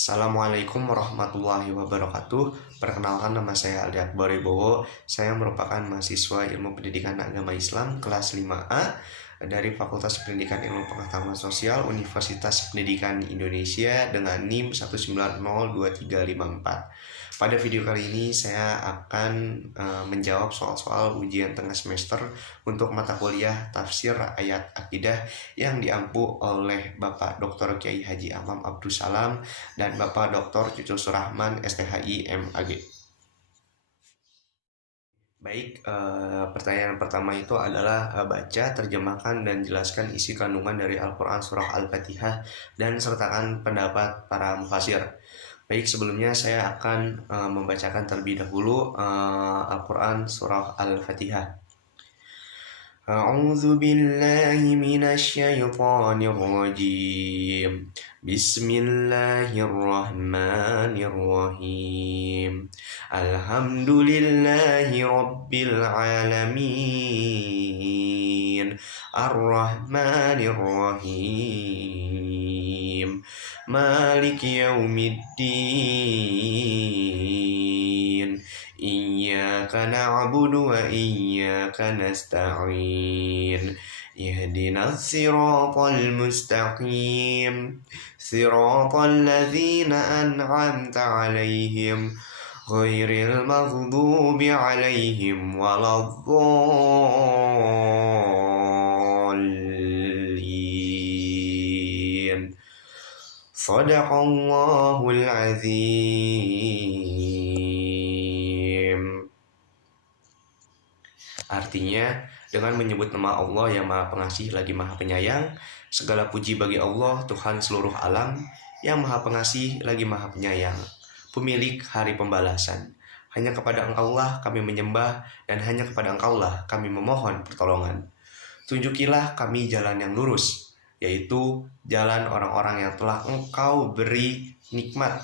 Assalamualaikum warahmatullahi wabarakatuh. Perkenalkan, nama saya Aldi Akbar Wibowo. Saya merupakan mahasiswa Ilmu Pendidikan Agama Islam kelas 5A dari Fakultas Pendidikan Ilmu Pengetahuan Sosial Universitas Pendidikan Indonesia dengan NIM 1902354. Pada video kali ini saya akan menjawab soal-soal ujian tengah semester untuk mata kuliah Tafsir Ayat Akidah yang diampu oleh Bapak Dr. Kiai Haji Amam Abdus Salam dan Bapak Dr. Cucul Surahman STHI MAG. Baik, pertanyaan pertama itu adalah baca, terjemahkan, dan jelaskan isi kandungan dari Al-Quran Surah Al-Fatihah dan sertakan pendapat para mufasir. Baik, sebelumnya saya akan membacakan terlebih dahulu Al-Quran Surah Al-Fatihah. A'udzu billahi minasyaitonir rajim. Bismillahirrahmanirrahim. Alhamdulillahi rabbil alamin. Ar-Rahmanir Rahim. Maliki yaumiddin. Iyyaka na'budu wa iyyaka nasta'in. Ihdinas siratal mustaqim. Siratal ladzina an'amta 'alaihim ghairil maghdubi 'alaihim waladdallin. Shadaqallahul azim. Artinya, dengan menyebut nama Allah yang Maha Pengasih lagi Maha Penyayang, segala puji bagi Allah, Tuhan seluruh alam, yang Maha Pengasih lagi Maha Penyayang, pemilik hari pembalasan. Hanya kepada Engkaulah kami menyembah, dan hanya kepada Engkaulah kami memohon pertolongan. Tunjukilah kami jalan yang lurus, yaitu jalan orang-orang yang telah Engkau beri nikmat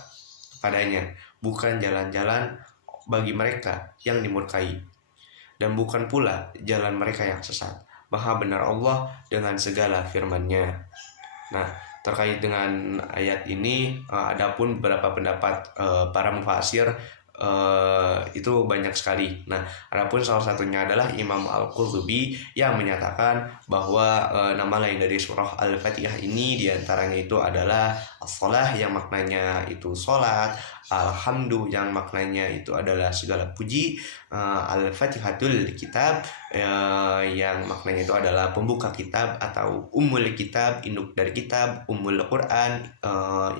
kepadanya, bukan jalan-jalan bagi mereka yang dimurkai, dan bukan pula jalan mereka yang sesat. Maha benar Allah dengan segala firman-Nya. Nah, terkait dengan ayat ini, adapun beberapa pendapat para mufasir itu banyak sekali. Nah, adapun salah satunya adalah Imam Al-Qurtubi yang menyatakan bahwa nama lain dari surah Al-Fatihah ini diantaranya itu adalah as-shalah yang maknanya itu sholat, alhamdu yang maknanya itu adalah segala puji, al-fatihatul kitab yang maknanya itu adalah pembuka kitab atau ummul kitab, induk dari kitab, ummul Quran,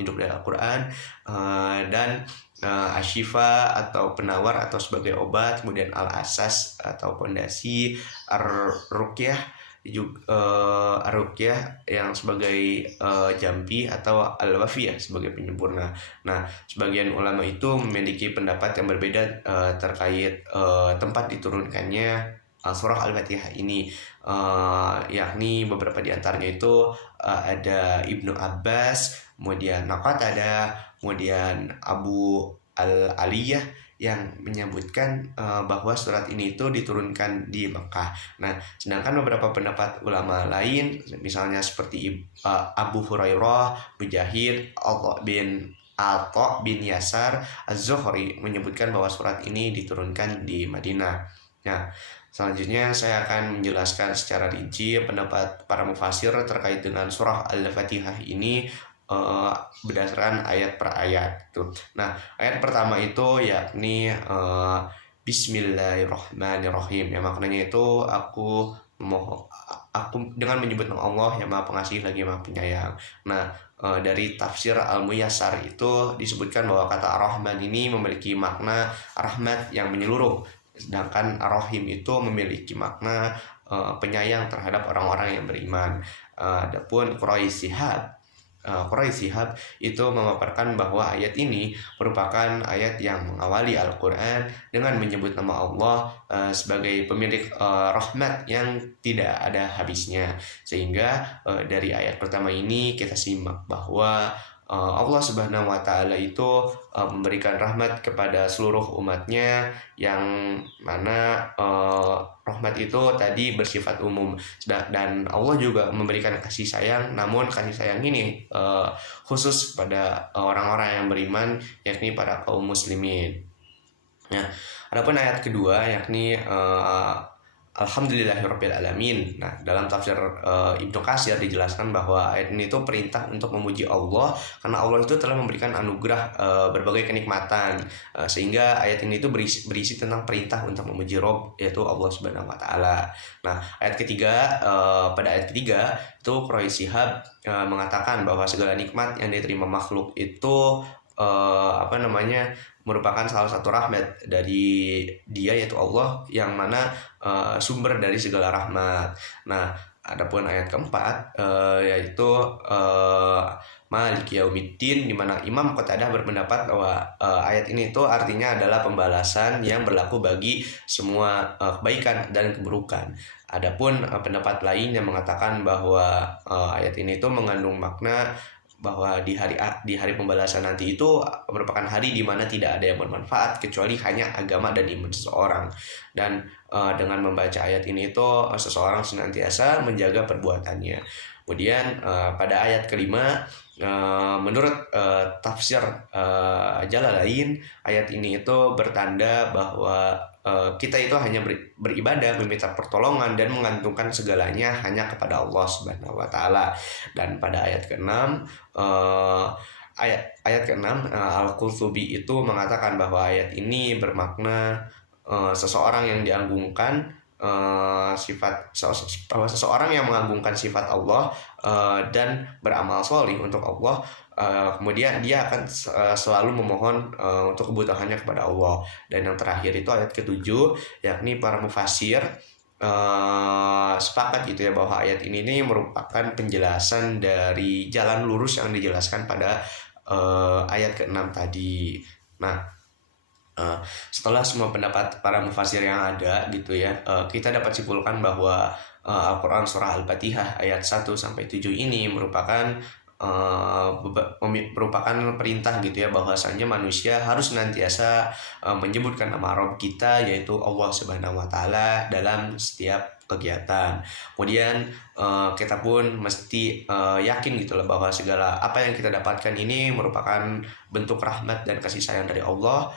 induk dari Al-Quran, dan asyifa atau penawar atau sebagai obat, kemudian al-asas atau pondasi, ar-ruqyah juga ar-ruqyah yang sebagai jampi atau al-wafiyah sebagai penyempurna. Nah, sebagian ulama itu memiliki pendapat yang berbeda terkait tempat diturunkannya surah Al-Fatihah ini, yakni beberapa di antaranya itu ada Ibnu Abbas, kemudian Qatadah, kemudian Abu Al-Aliyah yang menyebutkan bahwa surat ini itu diturunkan di Mekah. Nah, sedangkan beberapa pendapat ulama lain, misalnya seperti Abu Hurairah, Mujahid, Atha bin Yasar, Az-Zuhri menyebutkan bahwa surat ini diturunkan di Madinah. Nah, selanjutnya saya akan menjelaskan secara rinci pendapat para mufasir terkait dengan surah Al-Fatihah ini berdasarkan ayat per ayat itu. Nah, ayat pertama itu yakni Bismillahirrahmanirrahim, yang maknanya itu aku dengan menyebut nama Allah yang Maha Pengasih lagi Maha Penyayang. Nah, dari tafsir Al-Muyassar itu disebutkan bahwa kata Ar-Rahman ini memiliki makna rahmat yang menyeluruh, sedangkan Ar-Rahim itu memiliki makna penyayang terhadap orang-orang yang beriman. Adapun Quraisy Shihab itu memaparkan bahwa ayat ini merupakan ayat yang mengawali Al-Quran dengan menyebut nama Allah sebagai pemilik rahmat yang tidak ada habisnya. Sehingga dari ayat pertama ini kita simak bahwa Allah Subhanahu wa Ta'ala itu memberikan rahmat kepada seluruh umatnya, yang mana rahmat itu tadi bersifat umum, dan Allah juga memberikan kasih sayang, namun kasih sayang ini khusus pada orang-orang yang beriman, yakni para kaum muslimin. Nah, adapun ayat kedua yakni Alhamdulillahirabbil alamin. Nah, dalam tafsir Ibnu Katsir dijelaskan bahwa ayat ini itu perintah untuk memuji Allah, karena Allah itu telah memberikan anugerah berbagai kenikmatan, sehingga ayat ini itu berisi tentang perintah untuk memuji Rabb, yaitu Allah Subhanahu wa Ta'ala. Nah, pada ayat ketiga itu Quraish Shihab mengatakan bahwa segala nikmat yang diterima makhluk itu merupakan salah satu rahmat dari Dia, yaitu Allah, yang mana sumber dari segala rahmat. Nah, adapun ayat keempat yaitu Maliki Yaumiddin, di mana Imam Qatadah berpendapat bahwa ayat ini itu artinya adalah pembalasan yang berlaku bagi semua kebaikan dan keburukan. Adapun pendapat lain yang mengatakan bahwa ayat ini itu mengandung makna bahwa di hari pembalasan nanti itu merupakan hari di mana tidak ada yang bermanfaat kecuali hanya agama dan iman seseorang, dan dengan membaca ayat ini itu seseorang senantiasa menjaga perbuatannya. Kemudian pada ayat kelima, menurut tafsir Jalalain, ayat ini itu bertanda bahwa kita itu hanya beribadah, meminta pertolongan, dan menggantungkan segalanya hanya kepada Allah Subhanahu wa Ta'ala. Dan pada ayat ke-6, ayat ke-6 Al-Qurtubi itu mengatakan bahwa ayat ini bermakna seseorang yang diagungkan, seseorang yang mengagungkan sifat Allah dan beramal sholih untuk Allah, kemudian dia akan selalu memohon untuk kebutuhannya kepada Allah. Dan yang terakhir itu ayat ke-7, yakni para mufasir sepakat gitu ya, bahwa ayat ini merupakan penjelasan dari jalan lurus yang dijelaskan pada ayat ke-6 tadi. Nah, setelah semua pendapat para mufasir yang ada gitu ya, kita dapat simpulkan bahwa Al-Quran Surah Al-Fatihah ayat 1-7 ini merupakan perintah gitu ya, bahwasanya manusia harus senantiasa menyebutkan nama Rabb kita, yaitu Allah Subhanahu wa Ta'ala, dalam setiap kegiatan. Kemudian kita pun mesti yakin gitu loh, bahwa segala apa yang kita dapatkan ini merupakan bentuk rahmat dan kasih sayang dari Allah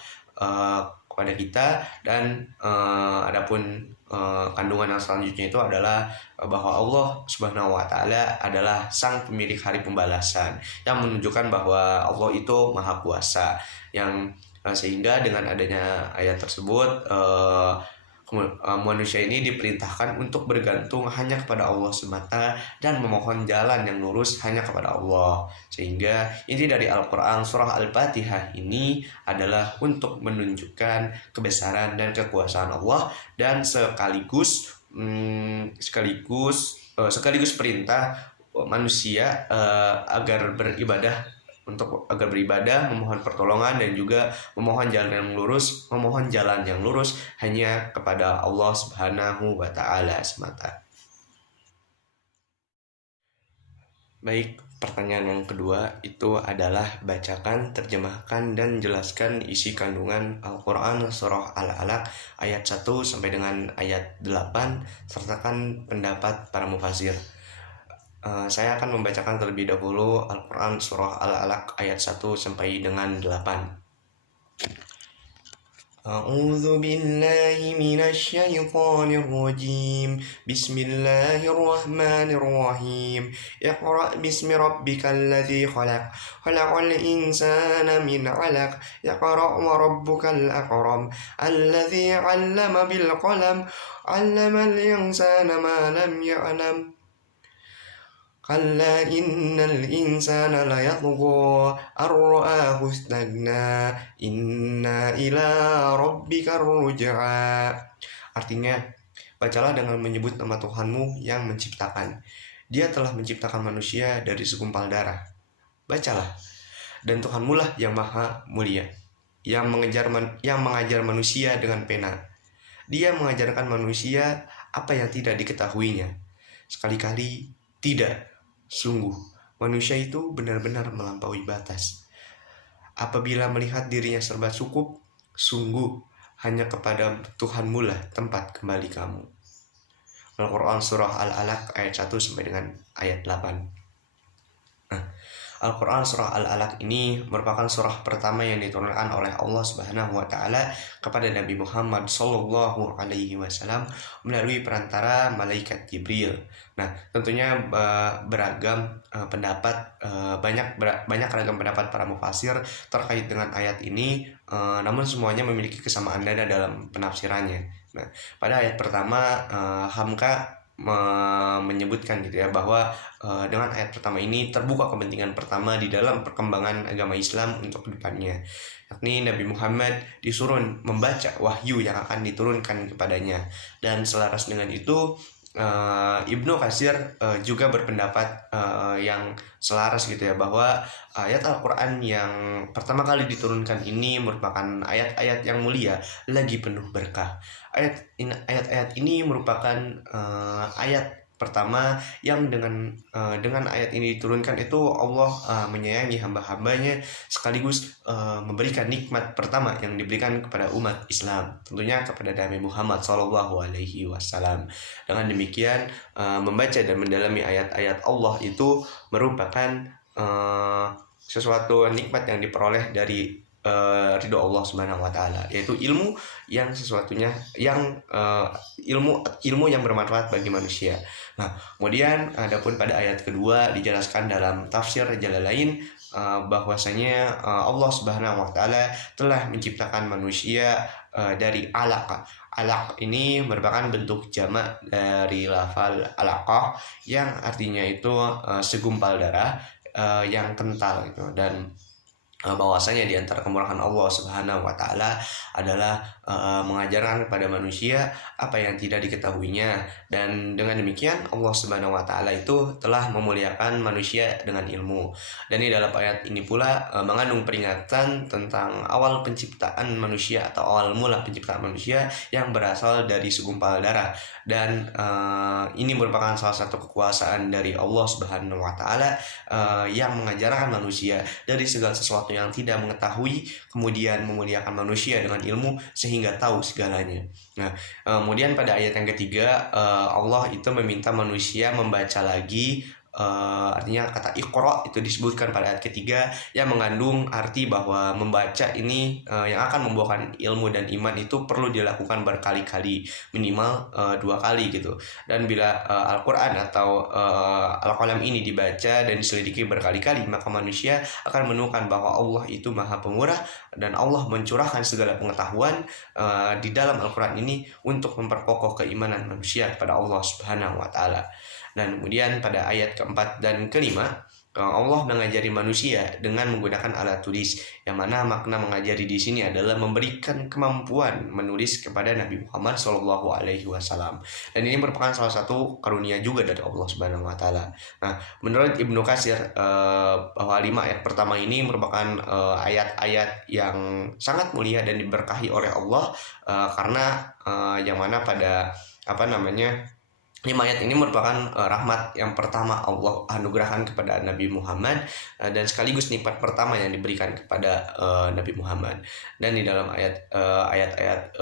kepada kita. Dan adapun kandungan yang selanjutnya itu adalah bahwa Allah Subhanahu wa Ta'ala adalah sang pemilik hari pembalasan, yang menunjukkan bahwa Allah itu maha kuasa, yang sehingga dengan adanya ayat tersebut manusia ini diperintahkan untuk bergantung hanya kepada Allah semata dan memohon jalan yang lurus hanya kepada Allah. Sehingga inti dari Al-Quran Surah Al-Fatihah ini adalah untuk menunjukkan kebesaran dan kekuasaan Allah, dan sekaligus perintah manusia agar beribadah, memohon pertolongan, dan juga memohon jalan yang lurus hanya kepada Allah Subhanahu wa Ta'ala semata. Baik, pertanyaan yang kedua itu adalah bacakan, terjemahkan, dan jelaskan isi kandungan Al-Quran Surah Al-Alaq ayat 1 sampai dengan ayat 8, sertakan pendapat para mufasir. Saya akan membacakan terlebih dahulu Al-Quran Surah Al-Alaq ayat 1 sampai dengan 8. A'udzu billahi minasy syaithanir rajim. Bismillahirrahmanirrahim. Iqra' bismi rabbikal ladzi khalaq. Khalaqal insana min 'alaq. Iqra' wa rabbukal akram. Alladzi 'allama bil qalam. 'allamal insana ma lam ya'lam. Kalla innal insana layatgha ar-ra'ahu istaghna inna ila rabbika ruj'a. Artinya, bacalah dengan menyebut nama Tuhanmu yang menciptakan. Dia telah menciptakan manusia dari segumpal darah. Bacalah. Dan Tuhanmu lah yang maha mulia, yang mengajar manusia dengan pena. Dia mengajarkan manusia apa yang tidak diketahuinya. Sekali-kali tidak. Sungguh, manusia itu benar-benar melampaui batas. Apabila melihat dirinya serba cukup, sungguh hanya kepada Tuhanmu lah tempat kembali kamu. Al-Quran Surah Al-Alaq ayat 1 sampai dengan ayat 8. Al-Quran Surah Al-Alaq ini merupakan surah pertama yang diturunkan oleh Allah Subhanahu wa Ta'ala kepada Nabi Muhammad Sallallahu Alaihi Wasallam melalui perantara malaikat Jibril. Nah, tentunya beragam pendapat, banyak ragam pendapat para mufasir terkait dengan ayat ini, namun semuanya memiliki kesamaan nada dalam penafsirannya. Nah, pada ayat pertama, Hamka menyebutkan gitu ya bahwa dengan ayat pertama ini terbuka kepentingan pertama di dalam perkembangan agama Islam untuk kedepannya, yakni Nabi Muhammad disuruh membaca wahyu yang akan diturunkan kepadanya. Dan selaras dengan itu, Ibnu Katsir juga berpendapat yang selaras gitu ya, bahwa ayat Al-Quran yang pertama kali diturunkan ini merupakan ayat-ayat yang mulia lagi penuh berkah. Ayat-ayat ini merupakan ayat pertama yang dengan ayat ini diturunkan itu Allah menyayangi hamba-hambanya, sekaligus memberikan nikmat pertama yang diberikan kepada umat Islam, tentunya kepada Nabi Muhammad Sallallahu Alaihi Wasallam. Dengan demikian, membaca dan mendalami ayat-ayat Allah itu merupakan sesuatu nikmat yang diperoleh dari ridho Allah Subhanahu wa Ta'ala, yaitu ilmu yang sesuatunya yang ilmu yang bermanfaat bagi manusia. Nah, kemudian adapun pada ayat kedua dijelaskan dalam tafsir Jalalain bahwasanya Allah Subhanahu wa Ta'ala telah menciptakan manusia dari alaq. Alaq ini merupakan bentuk jamak dari lafal alaqah yang artinya itu segumpal darah yang kental gitu. Dan bahwasanya di antara kemurahan Allah Subhanahu wa Ta'ala adalah mengajarkan kepada manusia apa yang tidak diketahuinya, dan dengan demikian Allah Subhanahu wa Ta'ala itu telah memuliakan manusia dengan ilmu. Dan di dalam ayat ini pula mengandung peringatan tentang awal penciptaan manusia atau awal mula penciptaan manusia yang berasal dari segumpal darah. Dan ini merupakan salah satu kekuasaan dari Allah Subhanahu wa Ta'ala yang mengajarkan manusia dari segala sesuatu yang tidak mengetahui, kemudian memuliakan manusia dengan ilmu sehingga tahu segalanya. Nah, kemudian pada ayat yang ketiga, Allah itu meminta manusia membaca lagi. Artinya kata Iqra itu disebutkan pada ayat ketiga, yang mengandung arti bahwa membaca ini yang akan membawakan ilmu dan iman itu perlu dilakukan berkali-kali, minimal 2 kali gitu. Dan bila Al-Quran atau Al-Qalam ini dibaca dan diselidiki berkali-kali, maka manusia akan menemukan bahwa Allah itu Maha Pemurah, dan Allah mencurahkan segala pengetahuan di dalam Al-Quran ini untuk memperkokoh keimanan manusia kepada Allah Subhanahu wa Ta'ala. Dan kemudian pada ayat keempat dan kelima, Allah mengajari manusia dengan menggunakan alat tulis, yang mana makna mengajari di sini adalah memberikan kemampuan menulis kepada Nabi Muhammad SAW. Dan ini merupakan salah satu karunia juga dari Allah Subhanahu wa Ta'ala. Nah, menurut Ibnu Katsir, bahwa 5 ayat pertama ini merupakan ayat-ayat yang sangat mulia dan diberkahi oleh Allah, karena yang mana pada 5 ayat ini merupakan rahmat yang pertama Allah anugerahkan kepada Nabi Muhammad, dan sekaligus nikmat pertama yang diberikan kepada Nabi Muhammad. Dan di dalam ayat-ayat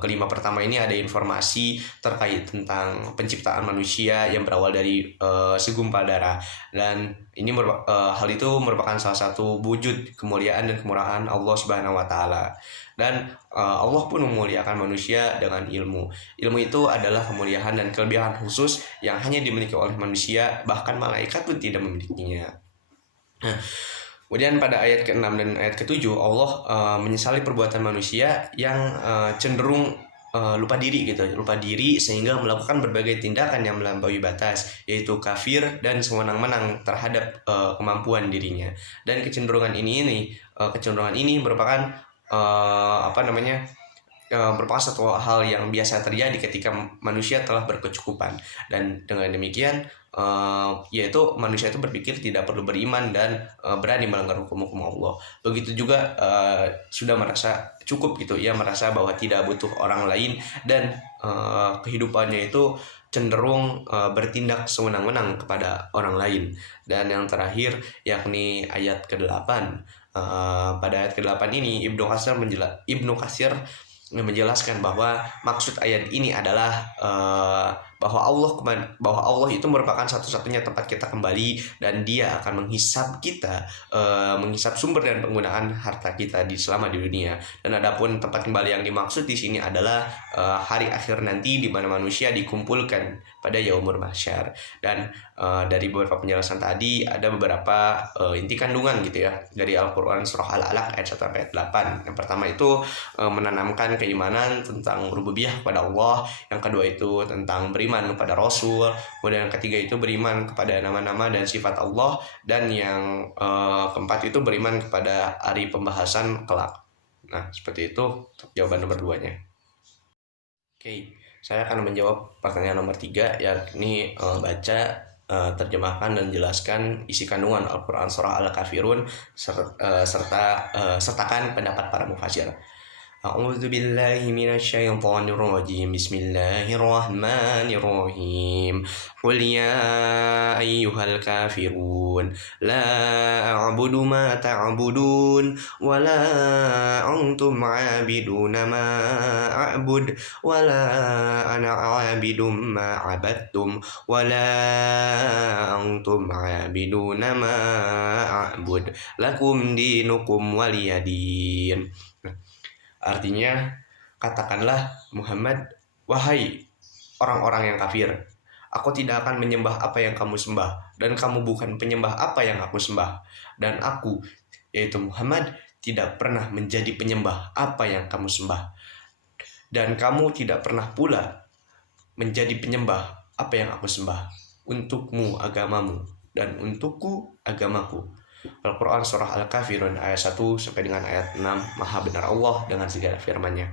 kelima pertama ini ada informasi terkait tentang penciptaan manusia yang berawal dari segumpal darah, dan ini hal itu merupakan salah satu wujud kemuliaan dan kemurahan Allah Subhanahu wa Ta'ala. Dan Allah pun memuliakan manusia dengan ilmu. Ilmu itu adalah kemuliaan dan kelebihan khusus yang hanya dimiliki oleh manusia, bahkan malaikat pun tidak memilikinya. Nah, kemudian pada ayat ke-6 dan ayat ke-7, Allah menyesali perbuatan manusia yang cenderung lupa diri sehingga melakukan berbagai tindakan yang melampaui batas, yaitu kafir dan sewenang-wenang terhadap kemampuan dirinya. Dan kecenderungan ini merupakan merupakan satu hal yang biasa terjadi ketika manusia telah berkecukupan, dan dengan demikian yaitu manusia itu berpikir tidak perlu beriman dan berani melanggar hukum-hukum Allah. Begitu juga sudah merasa cukup gitu, ia merasa bahwa tidak butuh orang lain dan kehidupannya itu cenderung bertindak sewenang-wenang kepada orang lain. Dan yang terakhir yakni ayat ke-8. Pada ayat ke-8 ini Ibnu Katsir menjelaskan bahwa maksud ayat ini adalah bahwa Allah itu merupakan satu-satunya tempat kita kembali, dan Dia akan menghisab kita, menghisab sumber dan penggunaan harta kita selama di dunia. Dan adapun tempat kembali yang dimaksud di sini adalah hari akhir nanti, di mana manusia dikumpulkan pada yaumul mahsyar. Dan dari beberapa penjelasan tadi ada beberapa inti kandungan gitu ya dari Al-Qur'an surah Al-Alaq ayat 1 sampai 8. Yang pertama itu menanamkan keimanan tentang rububiyah kepada Allah, yang kedua itu tentang beriman kepada Rasul, kemudian yang ketiga itu beriman kepada nama-nama dan sifat Allah, dan yang keempat itu beriman kepada hari pembahasan kelak. Nah, seperti itu untuk jawaban nomor 2-nya. Oke, saya akan menjawab pertanyaan nomor 3, yakni baca, terjemahkan dan jelaskan isi kandungan Al-Quran surah Al-Kafirun sertakan pendapat para mufasir. A'udzu billahi minasyaitonir rajim. Bismillahirrahmanirrahim. Qul ya ayyuhal kafirun la a'budu ma ta'budun wa la antum 'abiduna ma a'bud wa la ana 'abidum ma 'abadtum wa la antum 'abiduna ma a'bud lakum dinukum waliyadin. Artinya, katakanlah Muhammad, wahai orang-orang yang kafir, aku tidak akan menyembah apa yang kamu sembah, dan kamu bukan penyembah apa yang aku sembah. Dan aku, yaitu Muhammad, tidak pernah menjadi penyembah apa yang kamu sembah. Dan kamu tidak pernah pula menjadi penyembah apa yang aku sembah. Untukmu agamamu, dan untukku agamaku. Al-Quran surah Al-Kafirun ayat 1 sampai dengan ayat 6. Maha benar Allah dengan segala firman-Nya.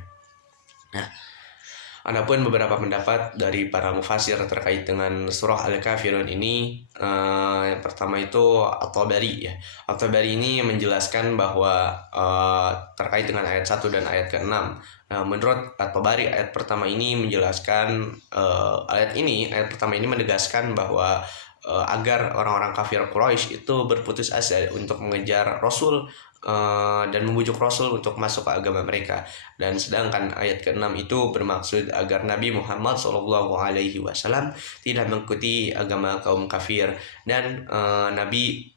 Nah, adapun beberapa pendapat dari para mufasir terkait dengan surah Al-Kafirun ini, yang pertama itu At-Tabari ya. At-Tabari ini menjelaskan bahwa terkait dengan ayat 1 dan ayat ke-6. Nah, menurut At-Tabari ayat pertama ini menjelaskan ayat pertama ini menegaskan bahwa agar orang-orang kafir Quraisy itu berputus asa untuk mengejar Rasul dan membujuk Rasul untuk masuk ke agama mereka. Dan sedangkan ayat ke-6 itu bermaksud agar Nabi Muhammad SAW tidak mengikuti agama kaum kafir, dan Nabi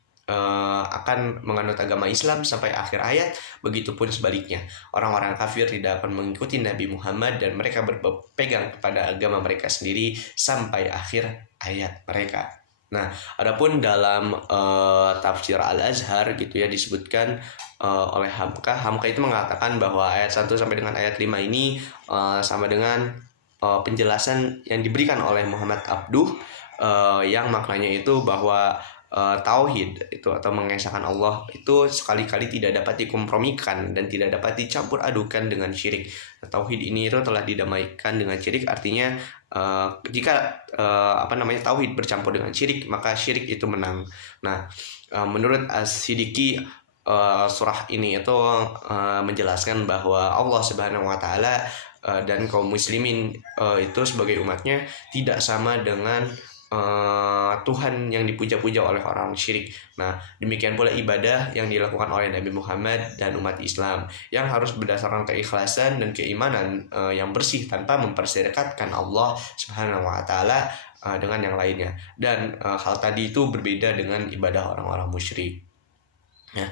akan menganut agama Islam sampai akhir ayat. Begitupun sebaliknya, orang-orang kafir tidak akan mengikuti Nabi Muhammad dan mereka berpegang kepada agama mereka sendiri sampai akhir ayat mereka. Nah, adapun dalam tafsir Al-Azhar gitu ya, disebutkan oleh Hamka itu mengatakan bahwa ayat 1 sampai dengan ayat 5 ini sama dengan penjelasan yang diberikan oleh Muhammad Abduh, yang maknanya itu bahwa tauhid itu atau mengesahkan Allah itu sekali-kali tidak dapat dikompromikan dan tidak dapat dicampur adukan dengan syirik. Tauhid ini itu telah didamaikan dengan syirik, artinya jika tauhid bercampur dengan syirik, maka syirik itu menang. Nah, menurut As-Siddiqi, surah ini itu menjelaskan bahwa Allah Subhanahu wa taala dan kaum muslimin itu sebagai umatnya tidak sama dengan Tuhan yang dipuja-puja oleh orang syirik. Nah, demikian pula ibadah yang dilakukan oleh Nabi Muhammad dan umat Islam yang harus berdasarkan keikhlasan dan keimanan yang bersih tanpa memperserikatkan Allah Subhanahu wa taala dengan yang lainnya. Dan hal tadi itu berbeda dengan ibadah orang-orang musyrik. Nah,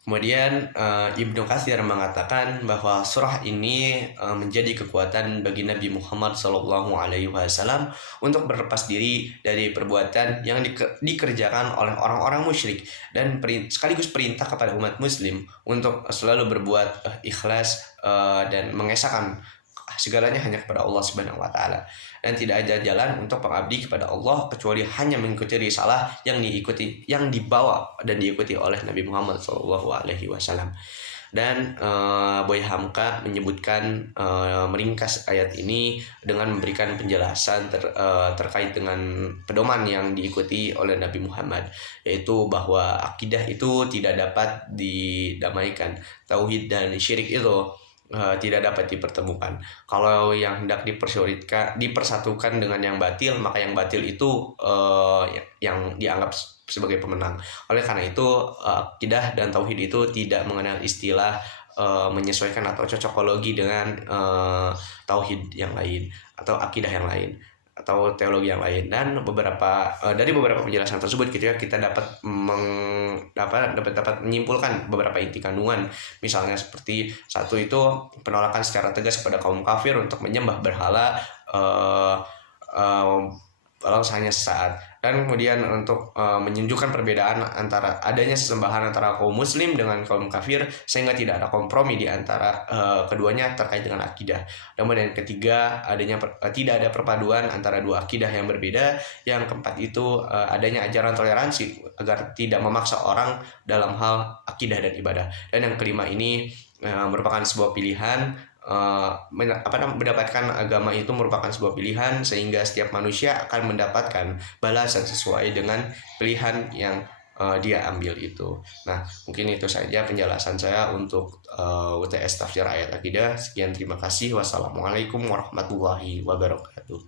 kemudian Ibnu Katsir mengatakan bahwa surah ini menjadi kekuatan bagi Nabi Muhammad SAW untuk berlepas diri dari perbuatan yang dikerjakan oleh orang-orang musyrik, dan sekaligus perintah kepada umat muslim untuk selalu berbuat ikhlas dan mengesahkan segalanya hanya kepada Allah Subhanahu wa taala, dan tidak ada jalan untuk pengabdi kepada Allah kecuali hanya mengikuti risalah yang dibawa dan diikuti oleh Nabi Muhammad SAW. Dan Boy Hamka menyebutkan meringkas ayat ini dengan memberikan penjelasan terkait dengan pedoman yang diikuti oleh Nabi Muhammad, yaitu bahwa akidah itu tidak dapat didamaikan, tauhid dan syirik itu tidak dapat dipertemukan. Kalau yang hendak dipersatukan dengan yang batil, maka yang batil itu yang dianggap sebagai pemenang. Oleh karena itu, akidah dan tauhid itu tidak mengenal istilah menyesuaikan atau cocokologi dengan tauhid yang lain atau akidah yang lain atau teologi yang lain. Dan dari beberapa penjelasan tersebut kita dapat dapat menyimpulkan beberapa inti kandungan. Misalnya seperti satu itu penolakan secara tegas kepada kaum kafir untuk menyembah berhala walau hanya sesaat, dan kemudian untuk menunjukkan perbedaan antara adanya sesembahan antara kaum muslim dengan kaum kafir sehingga tidak ada kompromi di antara keduanya terkait dengan akidah. Kemudian ketiga, tidak ada perpaduan antara dua akidah yang berbeda. Yang keempat itu adanya ajaran toleransi agar tidak memaksa orang dalam hal akidah dan ibadah. Dan yang kelima ini merupakan sebuah pilihan. Mendapatkan agama itu merupakan sebuah pilihan, sehingga setiap manusia akan mendapatkan balasan sesuai dengan pilihan yang dia ambil itu. Nah, mungkin itu saja penjelasan saya untuk UTS Tafsir Ayat Akidah. Sekian, terima kasih. Wassalamualaikum warahmatullahi wabarakatuh.